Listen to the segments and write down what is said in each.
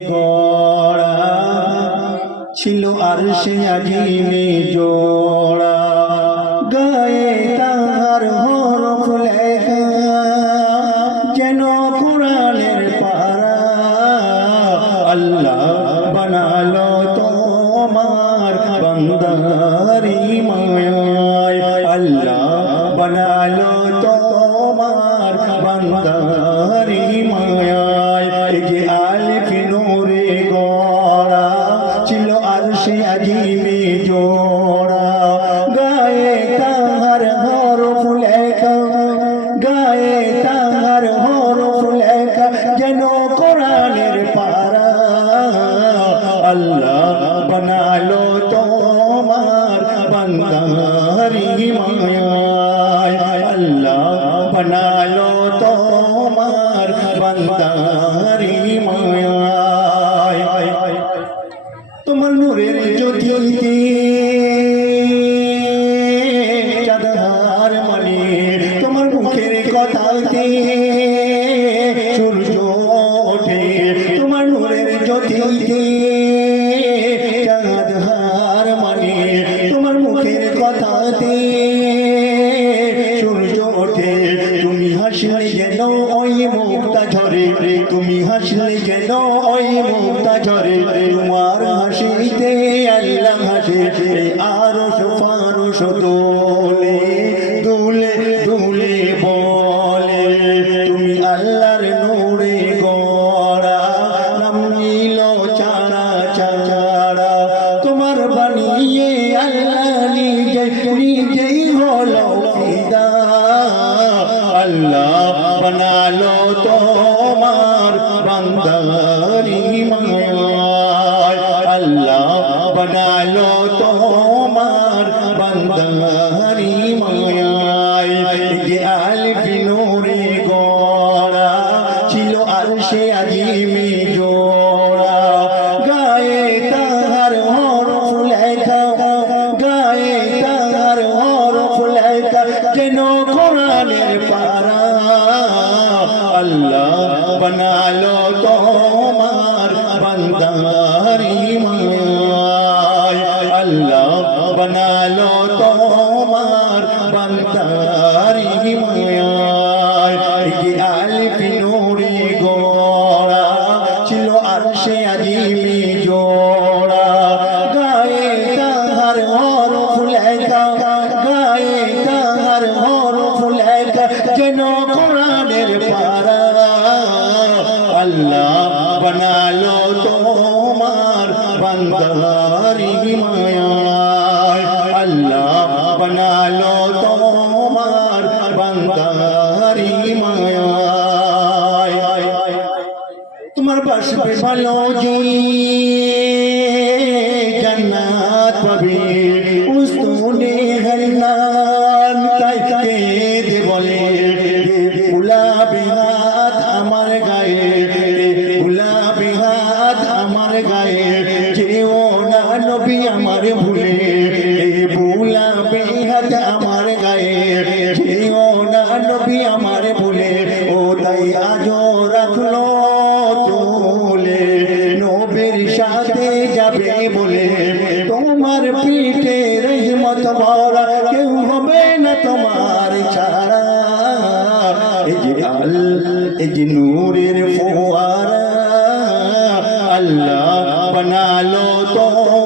গড়া ছিল আর সে আজিমে জোড়া। আল্লাহ বানালো তোমার বন্দারি মায়ায় আল্লাহ বানালো তোমার বন্দারি মায়ায় তোমার নূরের জ্যোতিতে কথাতে সূর্য ওঠে। তুমি হাসলে যেন ওই মুক্তা ঝরে। তুমি হাসলে যেন ওই মুক্তা ঝরে। তোমার হাসিতে আল্লাহ হাসে। আরও ফারুস দোলে দুলে দুলে বলে। তুমি আল্লাহর নূরে গড়া, নাম নীল চারা চারা তোমার বানিয়ে তোমার বান্দারি মায়ায় আল্লাহ বানালো তোমার বান্দারি মায়ায় যে আলিফ নূরে গড়া ছিল আর সে আজিমে জোড়া। গায়ে গায়ে কোরআনের পারা আল্লাহ বানালো তোমার বন্দারি মায়ায় তোমার বান্দারি মায়ায়। আল্লাহ বানালো তোমার বান্দারি মায়ায়। তোমার বাসবে ভালো জি জান্নাত পাবে। হাত আমার গায়ে না, নবী আমার ভুলে ও তাই রাখল তুলে নবীর সাথে যাবে বলে, তোমার পিঠে রহমত ভরা কেউ হবে না তোমার ছাড়া। এই যে আল, এই যে নূরের ফোয়ারা, আল্লাহ বানালো তোমার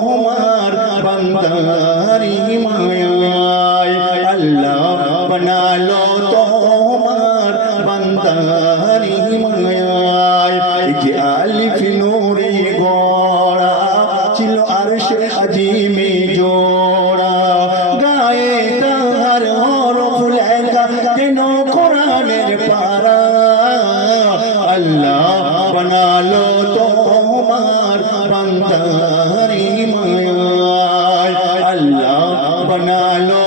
আজিমে জোড়া। গায়ে তাহার হরফ লেখা যেন কোরআনের পারা। আল্লাহ বানালো তোমার বন্দারি মায়ায়। আল্লাহ বানালো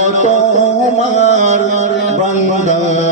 তোমার বন্দা